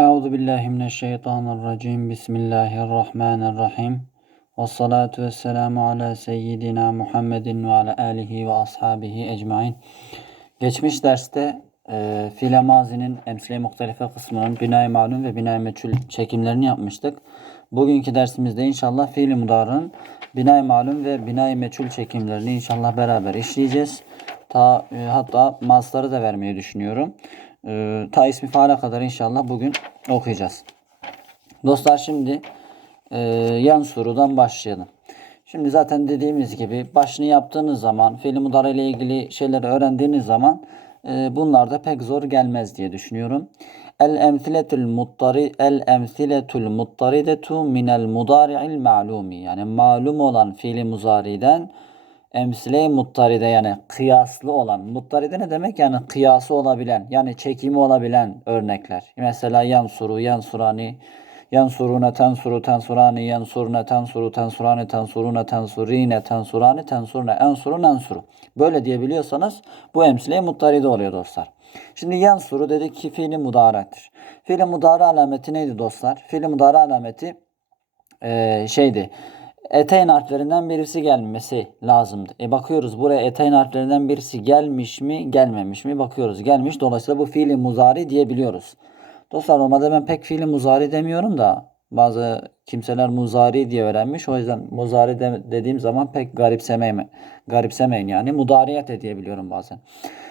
Euzu billahi mineşşeytanirracim. Bismillahirrahmanirrahim. Ve salatu ve selamu ala seyyidina Muhammedin ve ala alihi ve ashabihi ecmain. Geçmiş derste e, fiile mazinin emsile muhtelife kısmının binay malum ve binay meçhul çekimlerini yapmıştık. Bugünkü dersimizde inşallah fiili mudarın binay malum ve binay meçhul çekimlerini inşallah beraber işleyeceğiz. Ta, e, hatta mazları da vermeyi düşünüyorum. E, ta ismi faale kadar inşallah bugün okuyacağız. Dostlar şimdi e, yan sorudan başlayalım. Şimdi zaten dediğimiz gibi başını yaptığınız zaman fiil mudara ile ilgili şeyleri öğrendiğiniz zaman e, bunlar da pek zor gelmez diye düşünüyorum. El emsiletul muttari el emsiletul muttaridetu minel mudari'il ma'lumi yani malum olan fiili muzariden emsile muttaride yani kıyaslı olan. Muttaride ne demek? Yani kıyası olabilen yani çekimi olabilen örnekler. Mesela yansuru, yansurani, yansurune, tensuru, tensurani, yansurune, tensuru, tensurani, tensurune, tensurine, tensurani, tensurne, ensuru, ensuru. Böyle diyebiliyorsanız bu emsile muttaride oluyor dostlar. Şimdi yansuru dedik ki fiili mudaretir. Fiili mudare alameti neydi dostlar? Fiili mudare alameti eee şeydi eteyn harflerinden birisi gelmesi lazımdı. E bakıyoruz buraya eteyn harflerinden birisi gelmiş mi gelmemiş mi bakıyoruz. Gelmiş dolayısıyla bu fiili muzari diyebiliyoruz. Dostlar normalde ben pek fiili muzari demiyorum da bazı kimseler muzari diye öğrenmiş. O yüzden muzari de, dediğim zaman pek garipsemeyin, garipsemeyin yani mudariyat de diyebiliyorum bazen.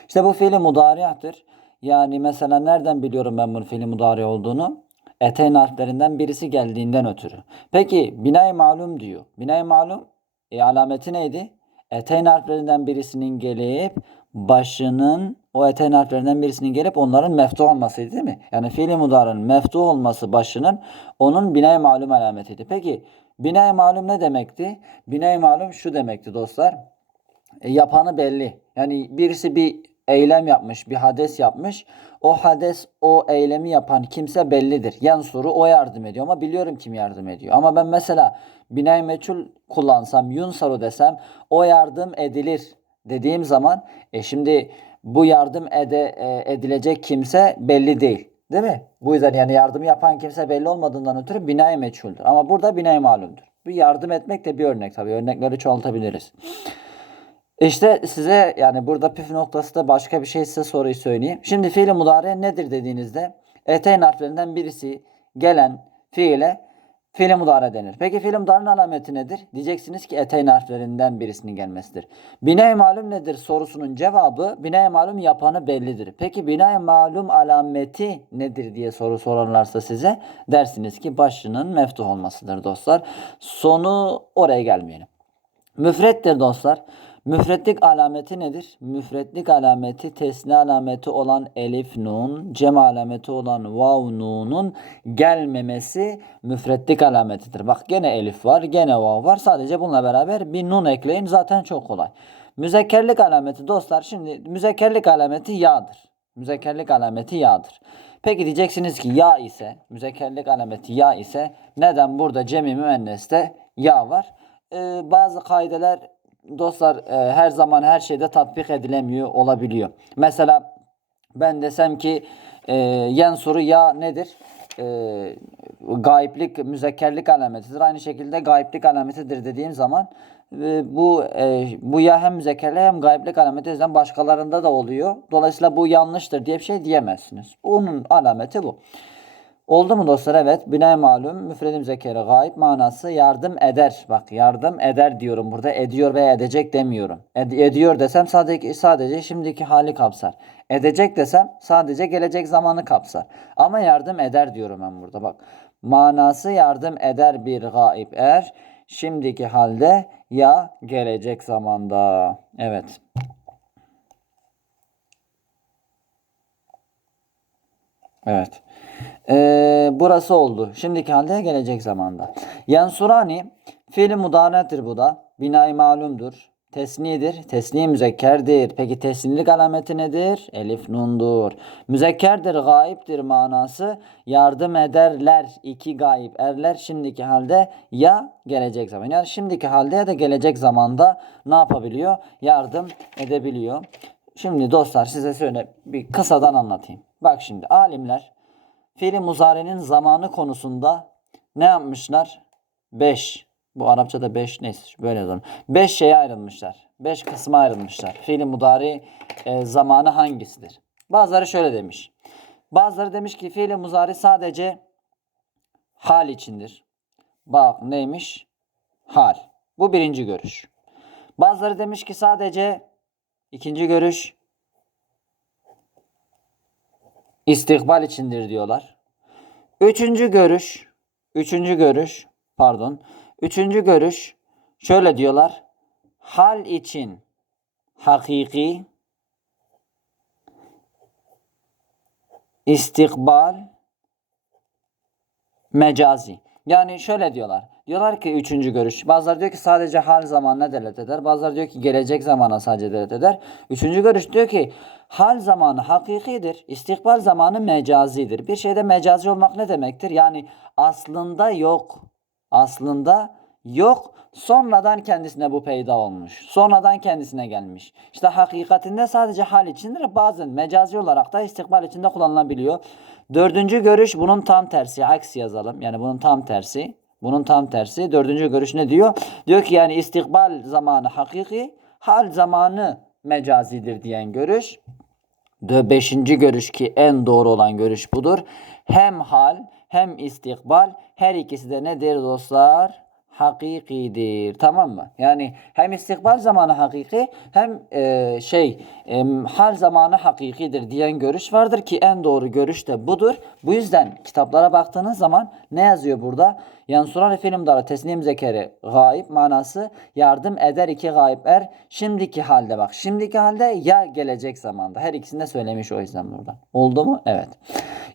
İşte bu fiili mudariyattır. Yani mesela nereden biliyorum ben bunun fiili mudari olduğunu? Eteyn harflerinden birisi geldiğinden ötürü. Peki binay malum diyor. Binay malum e, alameti neydi? Eteyn harflerinden birisinin gelip başının o eteyn harflerinden birisinin gelip onların meftu olmasıydı değil mi? Yani fiili mudarın meftu olması başının onun binay malum alametiydi. Peki binay malum ne demekti? Binay malum şu demekti dostlar. E, yapanı belli. Yani birisi bir eylem yapmış, bir hades yapmış. O hades, o eylemi yapan kimse bellidir. Yan soru o yardım ediyor ama biliyorum kim yardım ediyor. Ama ben mesela binay meçhul kullansam, yunsaru desem o yardım edilir dediğim zaman e şimdi bu yardım ede, e, edilecek kimse belli değil. Değil mi? Bu yüzden yani yardım yapan kimse belli olmadığından ötürü binay meçhuldür. Ama burada binay malumdur. Bu yardım etmek de bir örnek tabii. Örnekleri çoğaltabiliriz. İşte size yani burada püf noktası da başka bir şey size soruyu söyleyeyim. Şimdi fiili mudari nedir dediğinizde eteyn harflerinden birisi gelen fiile fiili mudari denir. Peki fiili mudarinin alameti nedir? Diyeceksiniz ki eteyn harflerinden birisinin gelmesidir. Bina-i malum nedir sorusunun cevabı bina-i malum yapanı bellidir. Peki bina-i malum alameti nedir diye soru sorarlarsa size dersiniz ki başının meftuh olmasıdır dostlar. Sonu oraya gelmeyelim. Müfrettir dostlar. Müfretlik alameti nedir? Müfretlik alameti tesni alameti olan elif nun, cem alameti olan vav nunun gelmemesi müfretlik alametidir. Bak gene elif var, gene vav var. Sadece bununla beraber bir nun ekleyin zaten çok kolay. Müzekkerlik alameti dostlar şimdi müzekkerlik alameti yağdır. Müzekkerlik alameti yağdır. Peki diyeceksiniz ki ya ise müzekkerlik alameti ya ise neden burada cemi müenneste ya var? Ee, bazı kaideler dostlar e, her zaman her şeyde tatbik edilemiyor olabiliyor. Mesela ben desem ki e, yen soru ya nedir? E, gayiplik, müzekkerlik alametidir. Aynı şekilde gayiplik alametidir dediğim zaman e, bu e, bu ya hem müzekkerlik hem gayiplik alameti yüzden başkalarında da oluyor. Dolayısıyla bu yanlıştır diye bir şey diyemezsiniz. Onun alameti bu. Oldu mu dostlar? Evet. Binay malum müfredim zekeri gayb manası yardım eder. Bak yardım eder diyorum burada. Ediyor veya edecek demiyorum. Ed ediyor desem sadece sadece şimdiki hali kapsar. Edecek desem sadece gelecek zamanı kapsar. Ama yardım eder diyorum ben burada. Bak. Manası yardım eder bir gayb er. Şimdiki halde ya gelecek zamanda. Evet. Evet. Ee, burası oldu. Şimdiki halde gelecek zamanda. Yansurani fiili mudanetir bu da. Binay malumdur. Tesnidir. Tesni müzekkerdir. Peki tesnilik alameti nedir? Elif nundur. Müzekkerdir, gayiptir manası. Yardım ederler. iki gayip erler. Şimdiki halde ya gelecek zaman. Yani şimdiki halde ya da gelecek zamanda ne yapabiliyor? Yardım edebiliyor. Şimdi dostlar size şöyle bir kısadan anlatayım. Bak şimdi alimler fiili muzari'nin zamanı konusunda ne yapmışlar? 5. Bu Arapçada 5 neyse böyle yazalım. 5 şeye ayrılmışlar. 5 kısma ayrılmışlar. Fiili mudari e, zamanı hangisidir? Bazıları şöyle demiş. Bazıları demiş ki fiili muzari sadece hal içindir. Bak neymiş? Hal. Bu birinci görüş. Bazıları demiş ki sadece ikinci görüş istikbal içindir diyorlar. Üçüncü görüş, üçüncü görüş, pardon, üçüncü görüş şöyle diyorlar. Hal için hakiki, istikbal, mecazi. Yani şöyle diyorlar. Diyorlar ki üçüncü görüş. Bazıları diyor ki sadece hal zamanına delalet eder. Bazıları diyor ki gelecek zamana sadece delalet eder. Üçüncü görüş diyor ki hal zamanı hakikidir. istikbal zamanı mecazidir. Bir şeyde mecazi olmak ne demektir? Yani aslında yok. Aslında yok. Sonradan kendisine bu peyda olmuş. Sonradan kendisine gelmiş. İşte hakikatinde sadece hal içindir. Bazen mecazi olarak da istikbal içinde kullanılabiliyor. Dördüncü görüş bunun tam tersi. Aksi yazalım. Yani bunun tam tersi. Bunun tam tersi. Dördüncü görüş ne diyor? Diyor ki yani istikbal zamanı hakiki, hal zamanı mecazidir diyen görüş. Dö- Beşinci görüş ki en doğru olan görüş budur. Hem hal hem istikbal her ikisi de nedir dostlar? Hakikidir. Tamam mı? Yani hem istikbal zamanı hakiki hem e, şey e, hal zamanı hakikidir diyen görüş vardır ki en doğru görüş de budur. Bu yüzden kitaplara baktığınız zaman ne yazıyor burada? Yansuran filmdara teslim zekeri gayb manası yardım eder iki gayb er şimdiki halde bak. Şimdiki halde ya gelecek zamanda. Her ikisini de söylemiş o yüzden burada. Oldu mu? Evet.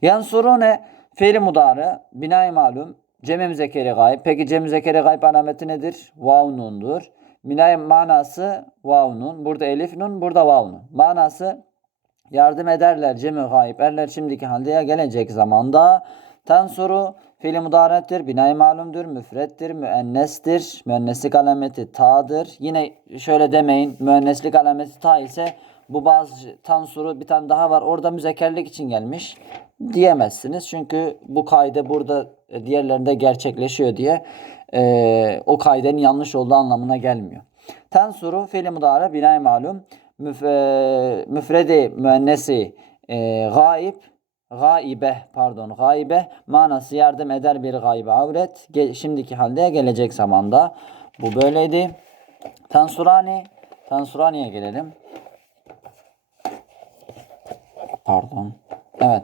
Yansurune fiili mudarı binay malum cem müzekeri gayb. Peki cem müzekeri gayb alameti nedir? Vav nundur. Binay manası vav nun. Burada elif nun, burada vav nun. Manası yardım ederler cemi gayb erler şimdiki halde ya gelecek zamanda. Tensuru fiili mudarettir, binay malumdur, müfrettir, müennestir. Müenneslik alameti ta'dır. Yine şöyle demeyin, müenneslik alameti ta ise bu bazı tansuru bir tane daha var. Orada müzekerlik için gelmiş diyemezsiniz. Çünkü bu kaide burada e, diğerlerinde gerçekleşiyor diye e, o kaidenin yanlış olduğu anlamına gelmiyor. Tensuru fiili mudare binay malum müf, e, müfredi müennesi e, gaib gaibe pardon gaibe manası yardım eder bir gaybe avret Ge- şimdiki halde gelecek zamanda bu böyleydi. Tansurani Tansurani'ye gelelim. Pardon. Evet.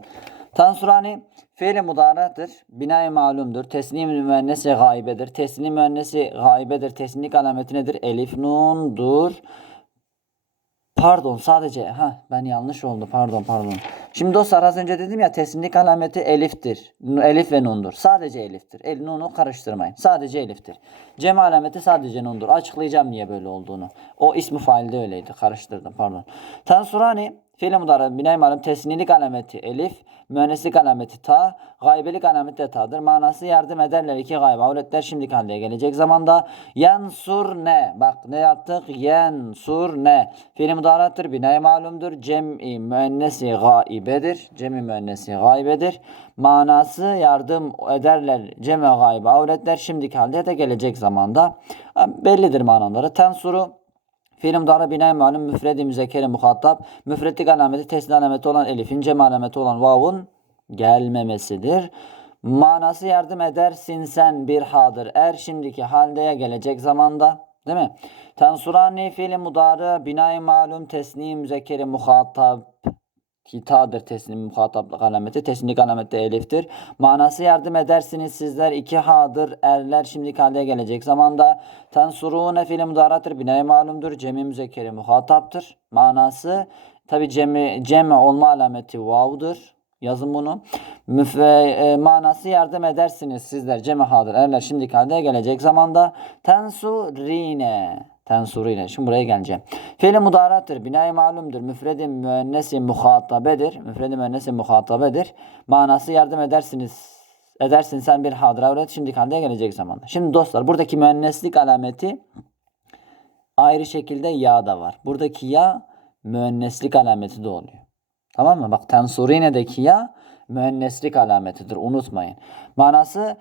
Tansurani fiili mudarattır. Binay malumdur. Teslim müennesi gaibedir. Teslim müennesi gaibedir. Teslimlik alameti nedir? Elif nundur. Pardon sadece ha ben yanlış oldu pardon pardon. Şimdi dostlar az önce dedim ya teslimlik alameti eliftir. Elif ve nundur. Sadece eliftir. El nunu karıştırmayın. Sadece eliftir. Cem alameti sadece nundur. Açıklayacağım niye böyle olduğunu. O ismi failde öyleydi. Karıştırdım pardon. Tansurani fiil mudara binay malum tesnilik alameti elif, müenneslik alameti ta, gaybelik alameti de ta'dır. Manası yardım ederler iki gayb. Avretler şimdiki halde gelecek zamanda. Yansur ne? Bak ne yaptık? Yansur ne? Fiil mudarattır. Binay malumdur. Cem'i müennesi gaibedir. Cem'i müennesi gaibedir. Manası yardım ederler. Cem'e gayb. Avretler şimdiki halde de gelecek zamanda. Bellidir manaları. Tensuru Fiilim dara binay malum müfredi müzekkeri muhatap. Müfretlik alameti tesli alameti olan elifin cem alameti olan vavun gelmemesidir. Manası yardım edersin sen bir hadır. Er şimdiki haldeye gelecek zamanda. Değil mi? Tansurani fiili mudarı binay malum tesni müzekkeri muhatap. Hitadır teslim muhataplık alameti. Teslimlik alameti eliftir. Manası yardım edersiniz sizler iki hadır. Erler şimdiki halde gelecek zamanda. Tensurune fiili mudaratır. Binaya malumdur. Cemi müzekkeri muhataptır. Manası tabi cemi, cemi olma alameti vav'dır. Yazın bunu. Müfe, e, manası yardım edersiniz sizler. Cemi hadır. Erler şimdiki halde gelecek zamanda. Tensurine. Tensurine. Şimdi buraya geleceğim. Fiili mudarattır. Binayı malumdur. Müfredi müennesi muhatabedir. Müfredi müennesi muhatabedir. Manası yardım edersiniz. Edersin sen bir hadıra öğret. Şimdi halde gelecek zamanda. Şimdi dostlar buradaki müenneslik alameti ayrı şekilde ya da var. Buradaki ya müenneslik alameti de oluyor. Tamam mı? Bak tensurine'deki ya müenneslik alametidir. Unutmayın. Manası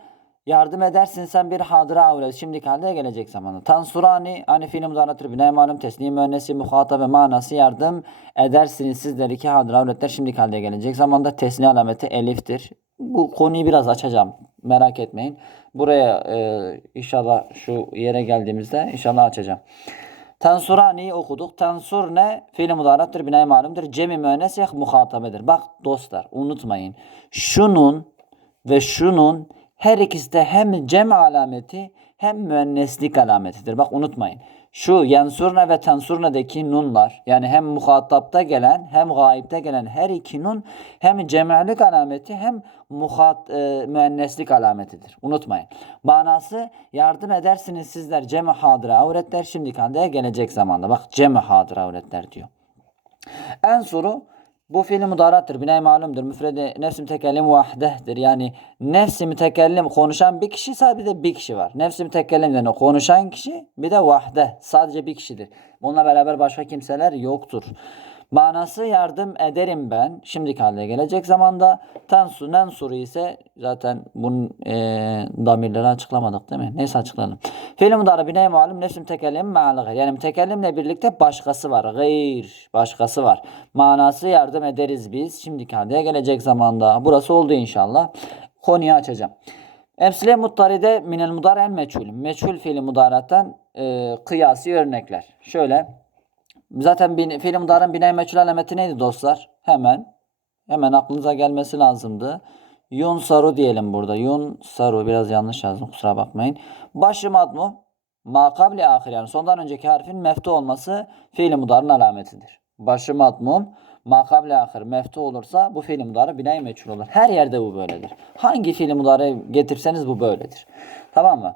yardım edersin sen bir hadıra avret. Şimdiki halde gelecek zamanı. Tansurani hani fiil mudaratır bine malum teslim müennesi muhatabe manası yardım edersiniz sizler iki hadıra avretler şimdiki halde gelecek zamanda tesni alameti eliftir. Bu konuyu biraz açacağım. Merak etmeyin. Buraya e, inşallah şu yere geldiğimizde inşallah açacağım. Tansurani'yi okuduk. Tansur ne? Fiil mudarattır, binay malumdur. Cemi müennes yah muhatabedir. Bak dostlar unutmayın. Şunun ve şunun her ikisi de hem cem alameti hem müenneslik alametidir. Bak unutmayın. Şu yansurne ve tansurne'deki nunlar yani hem muhatapta gelen hem gaipte gelen her iki nun hem cem'lik alameti hem muhat, e, müenneslik alametidir. Unutmayın. Manası yardım edersiniz sizler cem-i hadıra avretler şimdi kandaya gelecek zamanda. Bak cem-i hadıra avretler diyor. En soru bu fiil mudarattır. Binay malumdur. Müfredi nefsi mütekellim vahdehtir. Yani nefsi mütekellim konuşan bir kişi sadece bir kişi var. Nefsi mütekellim yani konuşan kişi bir de vahde sadece bir kişidir. Bununla beraber başka kimseler yoktur. Manası yardım ederim ben. Şimdiki halde gelecek zamanda. Tansu nensuru ise zaten bunun e, damirleri açıklamadık değil mi? Neyse açıklayalım. Fiil mudarı binay malum nefsim tekellim ma'al. Yani mütekellimle birlikte başkası var. Gayr. Başkası var. Manası yardım ederiz biz. Şimdiki halde gelecek zamanda. Burası oldu inşallah. Konuyu açacağım. Emsile muttaride minel mudarel meçhul. Meçhul fiili mudarattan e, kıyasi örnekler. Şöyle Zaten bin, fiil mudarın binay meçhul alameti neydi dostlar? Hemen hemen aklınıza gelmesi lazımdı. Yun saru diyelim burada. Yun saru biraz yanlış yazdım kusura bakmayın. Başı madmu makabli ahir yani sondan önceki harfin meftu olması fiil mudarın alametidir. Başı madmum makabli ahir meftu olursa bu fiil mudarı binay meçhul olur. Her yerde bu böyledir. Hangi fiil mudarı getirseniz bu böyledir. Tamam mı?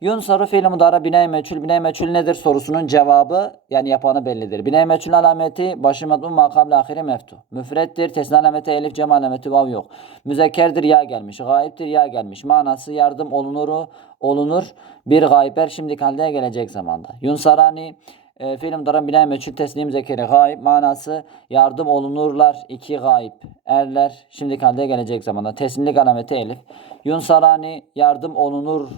Yun sarı fiili mudara binay meçhul. Binay meçhul nedir sorusunun cevabı yani yapanı bellidir. Binay meçhul alameti başı madmun makable ahiri meftu. Müfrettir. Tesna alameti elif cem alameti vav yok. Müzekkerdir ya gelmiş. Gayiptir ya gelmiş. Manası yardım olunur olunur. Bir gayber şimdi kaldeye gelecek zamanda. Yun sarani e, fiil mudara binay meçhul teslim zekeri gayb manası yardım olunurlar. iki gayb erler şimdi kaldeye gelecek zamanda. Teslimlik alameti elif. Yun sarani yardım olunur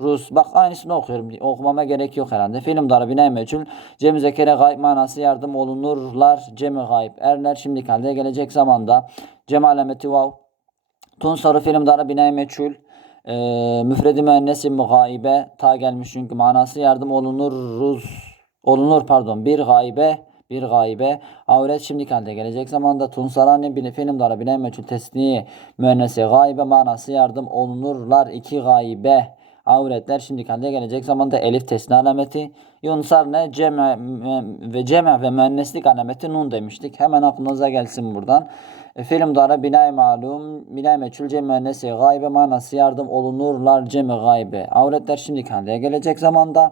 Rus. Bak aynısını okuyorum. Okumama gerek yok herhalde. Film darı binay meçhul. Cem zekere gayb manası yardım olunurlar. Cem gayb erler. Şimdi halde gelecek zamanda. Cem alameti vav. Tun sarı film darı binay meçhul. E, müfredi müennesi gaybe. Ta gelmiş çünkü manası yardım olunuruz. Olunur pardon. Bir gaybe bir gaybe. Avret şimdi halde gelecek zamanda tunsarani bin film dara binay meçhul tesniye müennesi gaybe manası yardım olunurlar. iki gaybe avretler şimdi halde gelecek zamanda elif tesni alameti. Yunsar ne? Ceme ve ceme ve müenneslik alameti nun demiştik. Hemen aklınıza gelsin buradan. E, film dara binay malum, binay meçhul cem müennesi gaybe manası yardım olunurlar cemi gaybe. Avretler şimdi halde gelecek zamanda.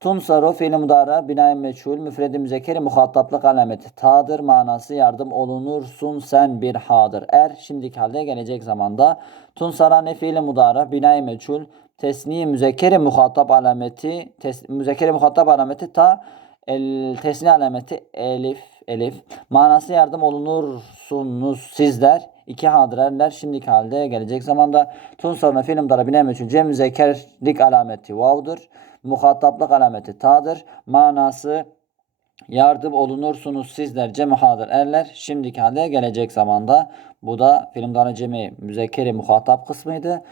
Tunsaru fiil mudara binay meçhul müfredi müzekeri muhataplık alameti ta'dır manası yardım olunursun sen bir hadır. Er şimdiki halde gelecek zamanda. Tunsara ne fiil mudara binay meçhul tesni müzekkeri muhatap alameti tes, müzekkeri muhatap alameti ta el tesni alameti elif elif manası yardım olunursunuz sizler iki hadirerler şimdiki halde gelecek zamanda. Tun sonra film dara binem için cem müzekkerlik alameti vav'dır muhataplık alameti ta'dır manası yardım olunursunuz sizler cem hadir erler şimdiki halde gelecek zamanda. Bu da film dara cemi müzekkeri muhatap kısmıydı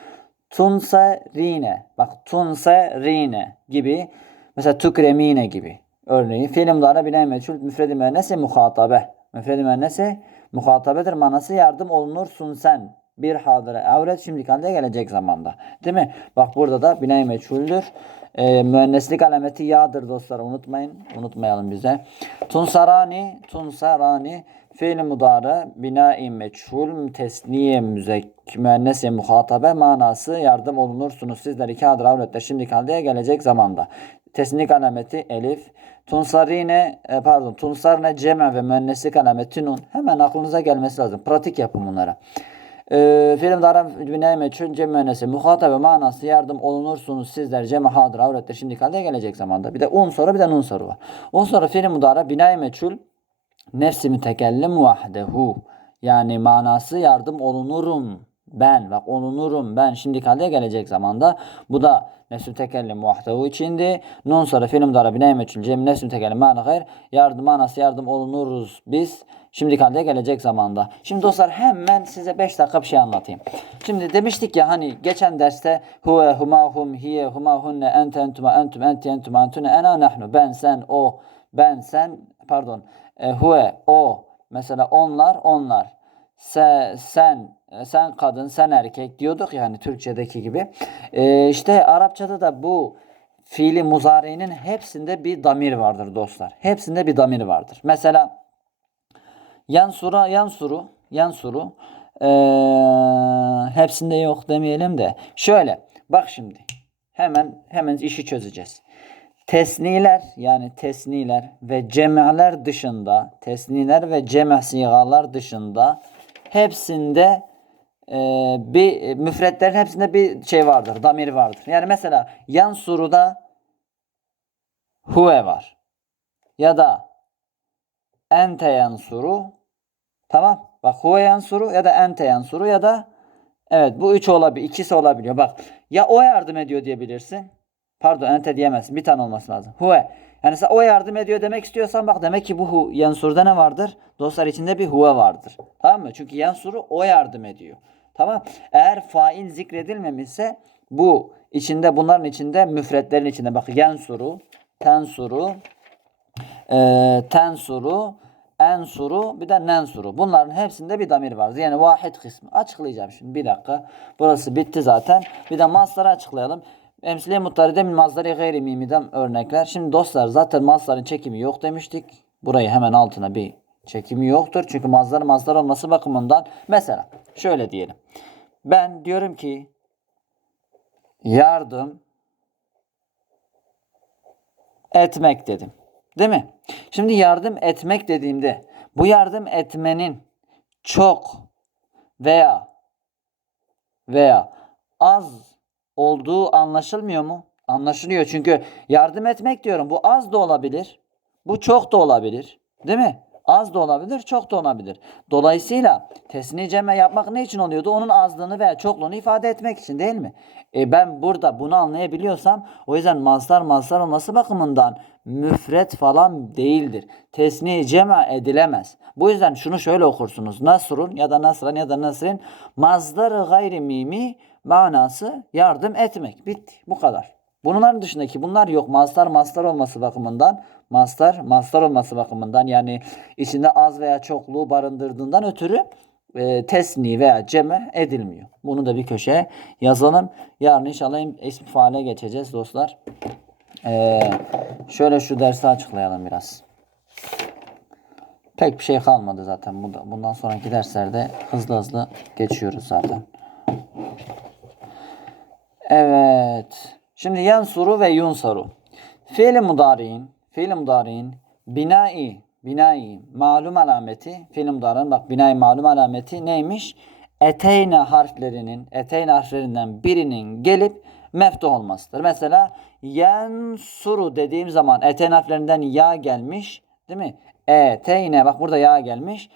tunsarine bak tunsarine gibi mesela tukremine gibi örneği. Fiilimdara bilen meçhul? Müfredi müennesi muhatabe. Müfredi müennesi muhatabedir manası yardım olunursun sen bir hadire avret şimdiki halde gelecek zamanda. Değil mi? Bak burada da binay meçhuldür? E, müenneslik alameti yağdır dostlar unutmayın. Unutmayalım bize. Tunsarani tunsarani Fiil mudarı bina-i meçhul tesniye müzek müennese muhatabe manası yardım olunursunuz sizler iki adır avretler şimdi kaldeye gelecek zamanda. Tesnik alameti elif. Tunsarine e, pardon tunsarne ceme ve müenneslik alameti nun. Hemen aklınıza gelmesi lazım. Pratik yapın bunlara. E, film daram bina meçhul cem müennesi muhatabe manası yardım olunursunuz sizler ceme hadır avretler şimdi kaldeye gelecek zamanda. Bir de un soru bir de nun soru var. Un soru film mudara bina meçhul Nefsi mütekellim vahdehu. Yani manası yardım olunurum ben. Bak olunurum ben. Şimdi halde gelecek zamanda. Bu da nesl tekellim muhtevu içindi. Nun sonra film dara binay meçhul cem nesl tekellim mana. Yardım manası yardım olunuruz biz. Şimdi halde gelecek zamanda. Şimdi dostlar hemen size 5 dakika bir şey anlatayım. Şimdi demiştik ya hani geçen derste huve huma hum hiye huma hunne ente entuma entum enti entuma entune ena nahnu ben sen o ben sen pardon e, huve o mesela onlar onlar se, sen e, sen kadın sen erkek diyorduk yani Türkçedeki gibi. E, işte Arapçada da bu fiili muzari'nin hepsinde bir damir vardır dostlar. Hepsinde bir damir vardır. Mesela yansura yansuru yansuru e, hepsinde yok demeyelim de şöyle bak şimdi hemen hemen işi çözeceğiz. Tesniler yani tesniler ve cem'ler dışında tesniler ve cem' sigalar dışında hepsinde e, bir müfretlerin hepsinde bir şey vardır, damir vardır. Yani mesela yansuruda huve var. Ya da ente yansuru tamam. Bak huve yansuru ya da ente yansuru ya da evet bu üç olabilir. ikisi olabiliyor. Bak ya o yardım ediyor diyebilirsin. Pardon ente diyemezsin. Bir tane olması lazım. Huve. Yani sen o yardım ediyor demek istiyorsan bak demek ki bu hu, yansurda ne vardır? Dostlar içinde bir huve vardır. Tamam mı? Çünkü yansuru o yardım ediyor. Tamam. Eğer fail zikredilmemişse bu içinde bunların içinde müfretlerin içinde bak yansuru, tensuru, e, tensuru, ensuru bir de nensuru. Bunların hepsinde bir damir var. Yani vahid kısmı. Açıklayacağım şimdi bir dakika. Burası bitti zaten. Bir de masları açıklayalım. Emsile muttaride min mazdari gayri mimiden örnekler. Şimdi dostlar zaten masların çekimi yok demiştik. Burayı hemen altına bir çekimi yoktur. Çünkü mazdar mazdar olması bakımından mesela şöyle diyelim. Ben diyorum ki yardım etmek dedim. Değil mi? Şimdi yardım etmek dediğimde bu yardım etmenin çok veya veya az olduğu anlaşılmıyor mu? Anlaşılıyor çünkü yardım etmek diyorum. Bu az da olabilir. Bu çok da olabilir. Değil mi? Az da olabilir, çok da olabilir. Dolayısıyla tesni ceme yapmak ne için oluyordu? Onun azlığını veya çokluğunu ifade etmek için değil mi? E ben burada bunu anlayabiliyorsam o yüzden mazhar mazhar olması bakımından müfret falan değildir. Tesni cema edilemez. Bu yüzden şunu şöyle okursunuz. Nasrun ya da nasran ya da nasrin mazdarı gayri mimi manası yardım etmek. Bitti. Bu kadar. Bunların dışındaki bunlar yok. Mastar mastar olması bakımından mastar mastar olması bakımından yani içinde az veya çokluğu barındırdığından ötürü e, tesni veya ceme edilmiyor. Bunu da bir köşeye yazalım. Yarın inşallah ismi faale geçeceğiz dostlar. E, şöyle şu dersi açıklayalım biraz. Pek bir şey kalmadı zaten. Bundan sonraki derslerde hızlı hızlı geçiyoruz zaten. Evet. Şimdi yansuru ve yunsaru. Fiil-i mudari'in, fiil-i mudari'in binai, binai malum alameti, fiil-i mudari'nin bak binai malum alameti neymiş? Eteyne harflerinin, eteyne harflerinden birinin gelip meftuh olmasıdır. Mesela yansuru dediğim zaman eteyne harflerinden ya gelmiş, değil mi? Eteyne bak burada ya gelmiş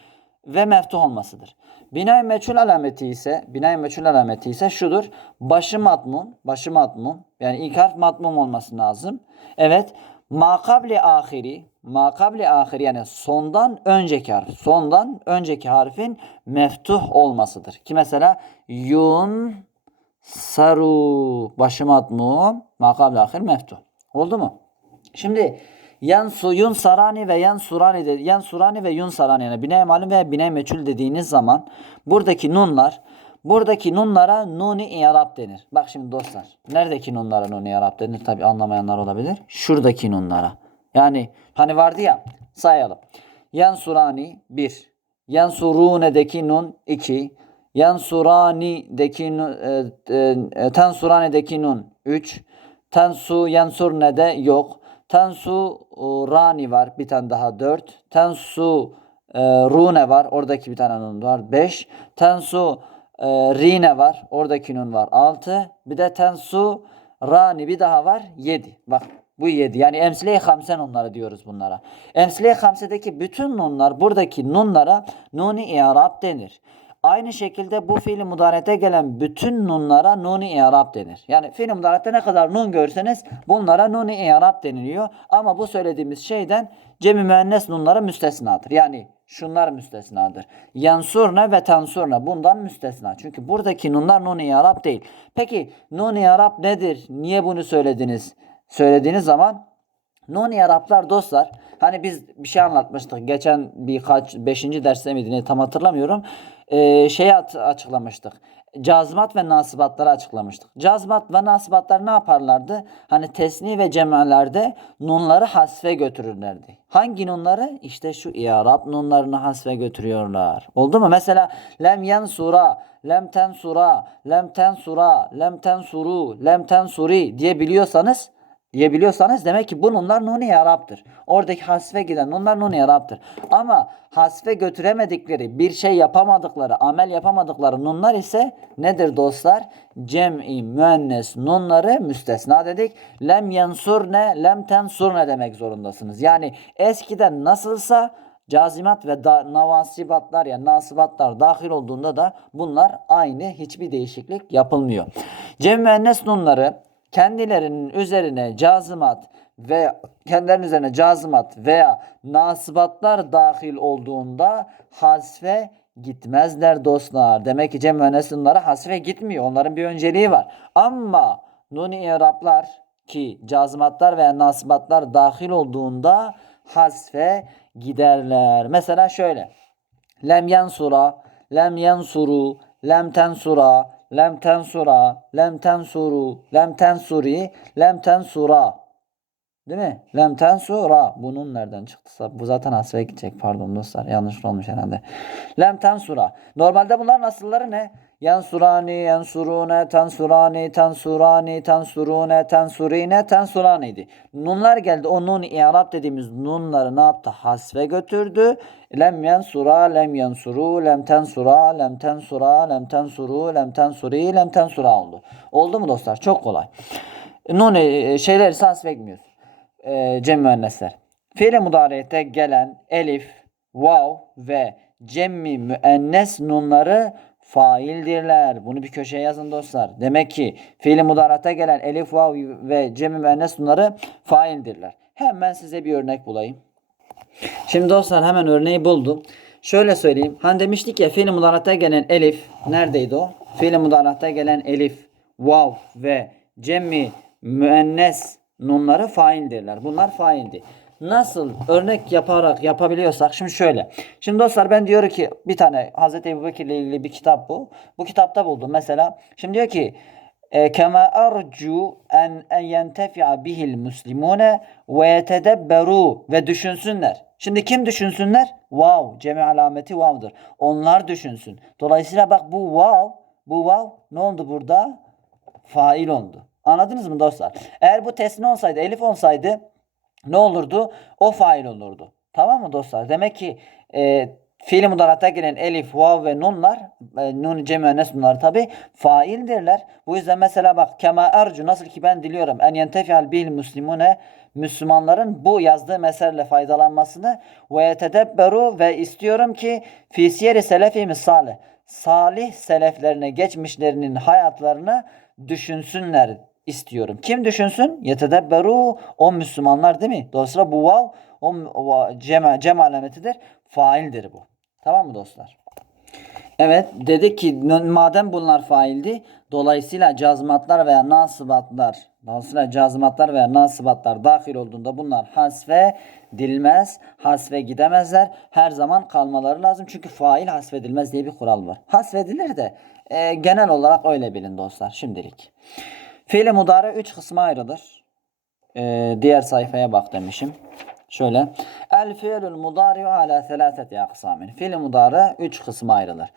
ve meftuh olmasıdır. Binay meçhul alameti ise binay meçhul alameti ise şudur. Başı matmum, başı matmum. Yani ilk harf matmum olması lazım. Evet. Makabli ahiri, makabli ahiri yani sondan önceki harf. Sondan önceki harfin meftuh olmasıdır. Ki mesela yun saru başı matmum, makabli ahir meftuh. Oldu mu? Şimdi Yansu yun sarani ve yan surani de, yan surani ve yun sarani yani bine malum veya bine meçhul dediğiniz zaman buradaki nunlar buradaki nunlara nuni i'rab denir. Bak şimdi dostlar. Neredeki nunlara nuni i'rab denir? Tabi anlamayanlar olabilir. Şuradaki nunlara. Yani hani vardı ya sayalım. Yan surani 1. Yan surune'deki nun 2. Yan surani'deki e, e, e, tensurani'deki nun 3. Tensu yansurne'de yok. Tansu e, Rani var. Bir tane daha 4. Tansu e, Rune var. Oradaki bir tane nun var. 5. Tansu e, Rine var. Oradaki nun var. 6. Bir de Tansu Rani bir daha var. 7. Bak Bu yedi. Yani emsile-i hamse nunları diyoruz bunlara. Emsile-i hamsedeki bütün nunlar buradaki nunlara nuni i'rab denir. Aynı şekilde bu fiil mudarete gelen bütün nunlara nuni i'rab denir. Yani fiil mudarete ne kadar nun görseniz bunlara nuni i'rab deniliyor. Ama bu söylediğimiz şeyden cemi müennes nunları müstesnadır. Yani şunlar müstesnadır. Yansurne ve tansurne bundan müstesna. Çünkü buradaki nunlar nuni i'rab değil. Peki nuni i'rab nedir? Niye bunu söylediniz? Söylediğiniz zaman Nuni Araplar dostlar hani biz bir şey anlatmıştık geçen birkaç beşinci derste miydi ne tam hatırlamıyorum şeyi at- açıklamıştık. Cazmat ve nasibatları açıklamıştık. Cazmat ve nasibatlar ne yaparlardı? Hani tesni ve cemalerde nunları hasfe götürürlerdi. Hangi nunları? İşte şu i'rab nunlarını hasfe götürüyorlar. Oldu mu? Mesela lem yansura lem tensura lem tensura lem tensuru lem tensuri diye biliyorsanız diyebiliyorsanız demek ki bu nunlar nuni Arap'tır. Oradaki hasfe giden nunlar nuni Arap'tır. Ama hasfe götüremedikleri, bir şey yapamadıkları, amel yapamadıkları nunlar ise nedir dostlar? Cem'i müennes nunları müstesna dedik. Lem yansurne, lem tensurne demek zorundasınız. Yani eskiden nasılsa cazimat ve da, navasibatlar ya nasibatlar dahil olduğunda da bunlar aynı hiçbir değişiklik yapılmıyor. Cem müennes nunları kendilerinin üzerine cazimat ve kendilerinin üzerine cazimat veya nasibatlar dahil olduğunda hasfe gitmezler dostlar. Demek ki cem müennes nunları hasfe gitmiyor. Onların bir önceliği var. Ama nuni i'rablar ki cazimatlar veya nasibatlar dahil olduğunda hasfe giderler. Mesela şöyle. Lem yansura, lem yansuru, lem tensura, lem tensura, lem tensuru, lem tensuri, lem tensura. Değil mi? Lem tensura. Bunun nereden çıktıysa bu zaten hasve gidecek. Pardon dostlar. Yanlış olmuş herhalde. Lem tensura. Normalde bunların asılları ne? Yansurani, yansurune, tensurani, tensurani, tensurune, tensurine, tensuraniydi. Nunlar geldi. O nun i'rab dediğimiz nunları ne yaptı? Hasve götürdü. Lem yansura, lem yansuru, lem tensura, lem tensura, lem tensuru, lem tensuri, lem tensura oldu. Oldu mu dostlar? Çok kolay. Nun e, şeyler ise hasve gitmiyor e, cem müennesler. Fiil-i mudariyete gelen elif, vav ve cemmi müennes nunları faildirler. Bunu bir köşeye yazın dostlar. Demek ki fiil-i mudariyete gelen elif, vav ve cemmi müennes nunları faildirler. Hemen size bir örnek bulayım. Şimdi dostlar hemen örneği buldum. Şöyle söyleyeyim. Hani demiştik ya fiil-i mudarate gelen elif neredeydi o? Fiil-i mudarate gelen elif, vav ve cemmi müennes nunları faildirler. Bunlar faildi. Nasıl örnek yaparak yapabiliyorsak şimdi şöyle. Şimdi dostlar ben diyor ki bir tane Hazreti Ebubekir ile ilgili bir kitap bu. Bu kitapta buldum mesela. Şimdi diyor ki e, kema arju en en yentefi'a bihil muslimune ve yetedebberu ve düşünsünler. Şimdi kim düşünsünler? Vav. Cemi alameti vav'dır. Onlar düşünsün. Dolayısıyla bak bu vav, bu vav ne oldu burada? Fail oldu. Anladınız mı dostlar? Eğer bu tesni olsaydı, elif olsaydı ne olurdu? O fail olurdu. Tamam mı dostlar? Demek ki e, fiil mudarata gelen elif, vav ve nunlar, e, nun cemi müennes nunlar tabi faildirler. Bu yüzden mesela bak kema ercu nasıl ki ben diliyorum en yentefial bil muslimune Müslümanların bu yazdığı meselele faydalanmasını ve yetedebberu ve istiyorum ki fi siyeri selefimiz salih. Salih seleflerine geçmişlerinin hayatlarını düşünsünler istiyorum. Kim düşünsün? Yetedebberu o Müslümanlar değil mi? Dolayısıyla bu vav o, cem, cem alametidir. Faildir bu. Tamam mı dostlar? Evet dedik ki madem bunlar faildi dolayısıyla cazmatlar veya nasıbatlar dolayısıyla cazmatlar veya nasıbatlar dahil olduğunda bunlar hasfe dilmez, hasfe gidemezler. Her zaman kalmaları lazım çünkü fail hasfedilmez diye bir kural var. Hasfedilir de e, genel olarak öyle bilin dostlar şimdilik. Fiil-i mudare 3 kısma ayrılır. E, diğer sayfaya bak demişim. Şöyle. El fiilul mudari'u ala selaseti aksamin. Fiil mudari 3 kısma ayrılır.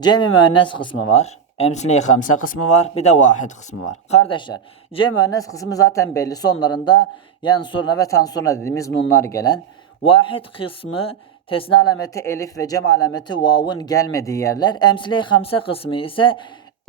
Cemi müennes kısmı var. Emsile-i hamse kısmı var. Bir de vahid kısmı var. Kardeşler, cemi müennes kısmı zaten belli. Sonlarında yansurna ve tansurna dediğimiz nunlar gelen. Vahid kısmı tesni alameti elif ve cem alameti vav'ın gelmediği yerler. Emsile-i hamse kısmı ise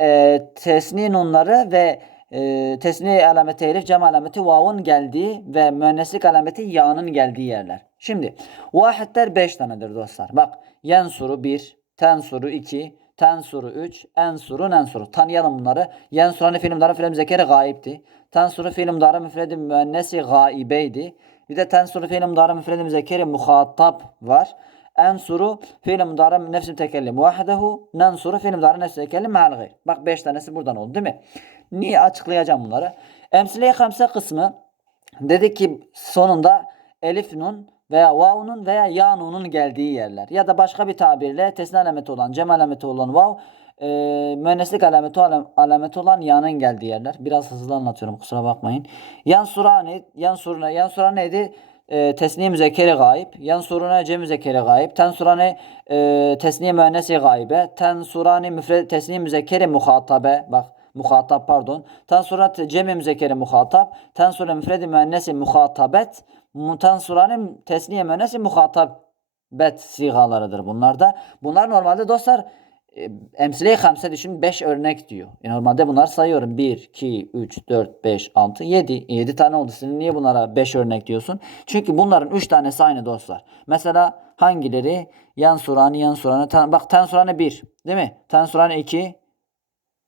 e, tesni nunları ve e, tesniye alameti elif, cem alameti vavun geldiği ve müenneslik alameti ya'nın geldiği yerler. Şimdi vahidler 5 tanedir dostlar. Bak yensuru 1, tensuru 2, tensuru 3, ensuru nensuru. Tanıyalım bunları. Yensurani fiilim darı fiilim zekeri gayipti. Tensuru fiilim darı müfredi müennesi gaibeydi. Bir de tensuru fiilim darı müfredi zekeri muhatap var. Ensuru fiil mudari nefsi tekellim vahdehu. Nensuru fiil mudari nefsi tekellim ma'al gayr. Bak 5 tanesi buradan oldu değil mi? Niye açıklayacağım bunları? Emsile-i hamse kısmı dedik ki sonunda elif nun veya vav'unun veya ya nunun geldiği yerler. Ya da başka bir tabirle tesni alameti olan, cem alameti olan vav, e, müenneslik alameti, alameti olan ya'nın geldiği yerler. Biraz hızlı anlatıyorum kusura bakmayın. Yansurani, yansuruna, yansura neydi? E, tesniye müzekkeri gayb. Yansuruna cem müzekkeri gayb. Tensurane e, tesniye müennesi gaybe. Tensurani müfred tesniye müzekkeri muhatabe. Bak muhatap pardon. Tensurat cemi müzekkeri muhatap. Tensure müfredi müennesi muhatabet. Mu- Tensurani tesniye müennesi muhatabet sigalarıdır bunlar da. Bunlar normalde dostlar emsile-i hamse düşün 5 örnek diyor. E, normalde bunlar sayıyorum. 1, 2, 3, 4, 5, 6, 7. 7 tane oldu. Sen niye bunlara 5 örnek diyorsun? Çünkü bunların 3 tanesi aynı dostlar. Mesela hangileri? Yansurani, Yansurani. Ten, bak Tensurani 1. Değil mi? Tensurani 2.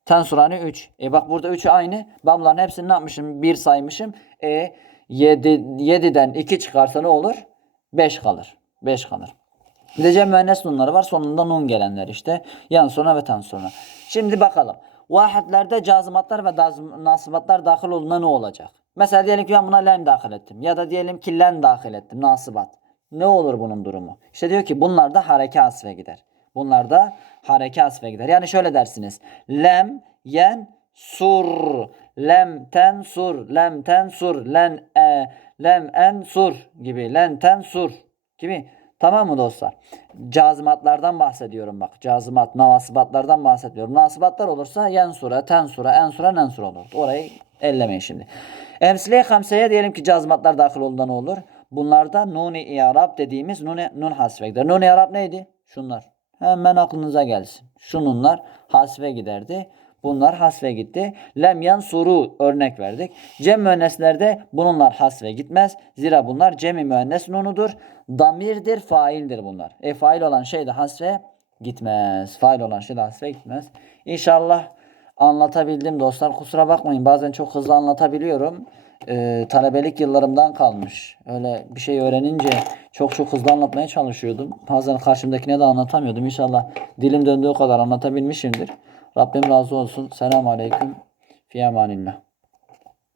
Tensurani 3. E bak burada 3'ü aynı. Ben bunların hepsini ne yapmışım? 1 saymışım. E 7, 7'den 2 çıkarsa ne olur? 5 kalır. 5 kalır. Bir de cem müennes nunları var. Sonunda nun gelenler işte. Yan sona ve tan sona. Şimdi bakalım. Vahidlerde cazımatlar ve nasibatlar dahil olduğunda ne olacak? Mesela diyelim ki ben buna lem dahil ettim. Ya da diyelim ki len dahil ettim. Nasibat. Ne olur bunun durumu? İşte diyor ki bunlar da hareke asfe gider. Bunlar da hareke asfe gider. Yani şöyle dersiniz. Lem yen sur. Lem ten sur. Lem ten sur. Len e, lem en sur gibi. Len ten sur gibi. Tamam mı dostlar? Cazımatlardan bahsediyorum bak. Cazımat, nasibatlardan bahsediyorum. Nasibatlar olursa yen sura, ten sura, en sura, nen sura olur. Orayı ellemeyin şimdi. Emsile-i hamseye diyelim ki cazımatlar dahil olduğunda ne olur? Bunlarda nun-i i'rab dediğimiz nun, nun hasfe gider. Nun-i i'rab neydi? Şunlar. Hemen aklınıza gelsin. Şu nunlar hasfe giderdi. Bunlar hasve gitti. Lem yan suru örnek verdik. Cem müenneslerde bununlar hasve gitmez. Zira bunlar cemi müennes nunudur. Damirdir, faildir bunlar. E fail olan şey de hasve gitmez. Fail olan şey de hasve gitmez. İnşallah anlatabildim dostlar. Kusura bakmayın bazen çok hızlı anlatabiliyorum. Ee, talebelik yıllarımdan kalmış. Öyle bir şey öğrenince çok çok hızlı anlatmaya çalışıyordum. Bazen karşımdakine de anlatamıyordum. İnşallah dilim döndüğü kadar anlatabilmişimdir. Rabbim razı olsun. Selamun Aleyküm. Fi emanillah.